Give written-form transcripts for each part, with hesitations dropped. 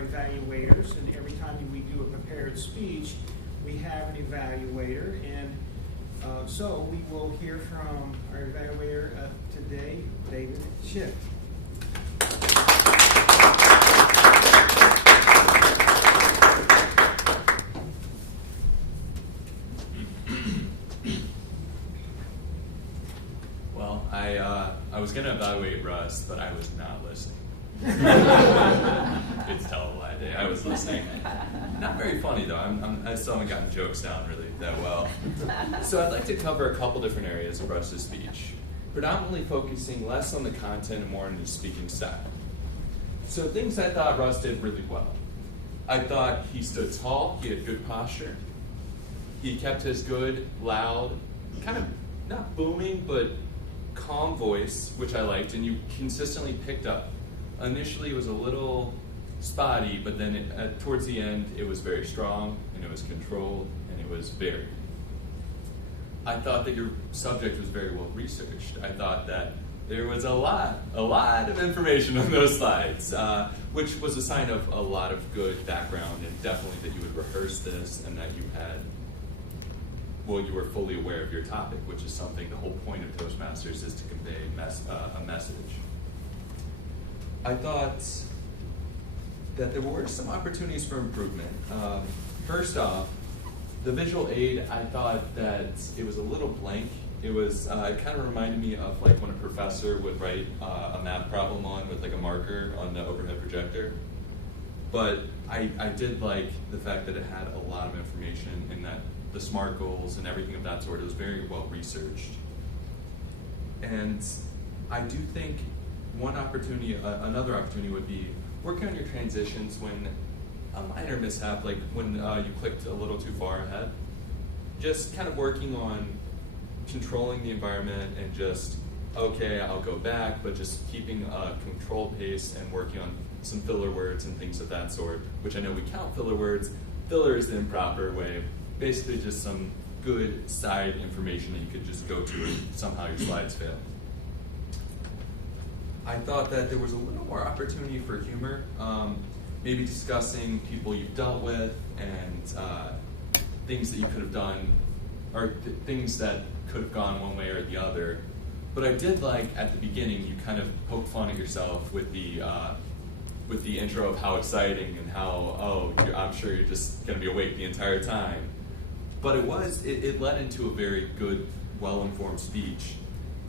our evaluators, and every time we do a prepared speech, we have an evaluator, and so we will hear from our evaluator today, David Schiff. Well, I was going to evaluate Russ, but I was not listening. It's tell a lie day. I was listening. Not very funny though. I still haven't gotten jokes down really that well. So I'd like to cover a couple different areas of Russ's speech, predominantly focusing less on the content and more on his speaking style. So things I thought Russ did really well. I thought he stood tall. He had good posture. He kept his good, loud, kind of not booming, but calm voice, which I liked, and you consistently picked up. Initially, it was a little spotty, but then towards the end, it was very strong, and it was controlled, and it was varied. I thought that your subject was very well researched. I thought that there was a lot of information on those slides, which was a sign of a lot of good background, and definitely that you would rehearse this, and that you were fully aware of your topic, which is something, the whole point of Toastmasters is to convey a message. I thought that there were some opportunities for improvement. First off, the visual aid, I thought that it was a little blank. It kind of reminded me of like when a professor would write a math problem on with like a marker on the overhead projector. But I did like the fact that it had a lot of information and that the SMART goals and everything of that sort, it was very well researched. And I do think another opportunity would be working on your transitions when a minor mishap, like when you clicked a little too far ahead. Just kind of working on controlling the environment and just, okay, I'll go back, but just keeping a controlled pace and working on some filler words and things of that sort, which I know we count filler words. Filler is the improper way, basically just some good side information that you could just go to if somehow your slides fail. I thought that there was a little more opportunity for humor, maybe discussing people you've dealt with and things that you could have done, or things that could have gone one way or the other. But I did like at the beginning you kind of poked fun at yourself with the intro of how exciting and how, I'm sure you're just going to be awake the entire time. But it led into a very good, well-informed speech.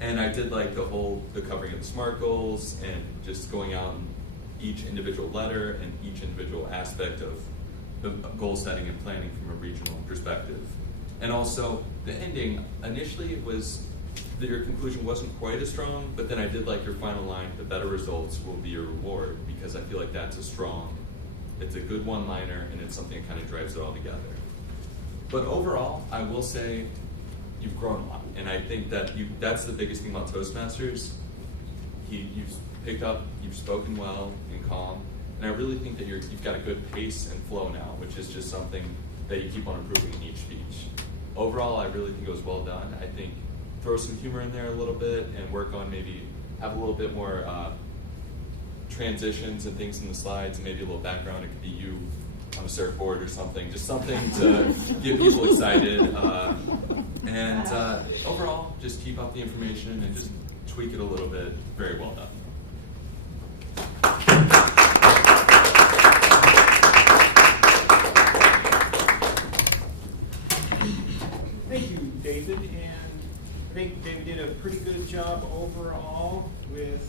And I did like the covering of the SMART goals and just going out in each individual letter and each individual aspect of the goal setting and planning from a regional perspective. And also the ending, initially it was that your conclusion wasn't quite as strong, but then I did like your final line, the better results will be your reward, because I feel like that's it's a good one-liner and it's something that kind of drives it all together. But overall, I will say you've grown a lot. And I think that that's the biggest thing about Toastmasters. You've picked up, you've spoken well and calm, and I really think that you've got a good pace and flow now, which is just something that you keep on improving in each speech. Overall, I really think it was well done. I think throw some humor in there a little bit and work on maybe have a little bit more transitions and things in the slides, and maybe a little background. It could be you on a surfboard or something, just something to get people excited. And overall, just keep up the information and just tweak it a little bit. Very well done. Thank you, David. And I think David did a pretty good job overall with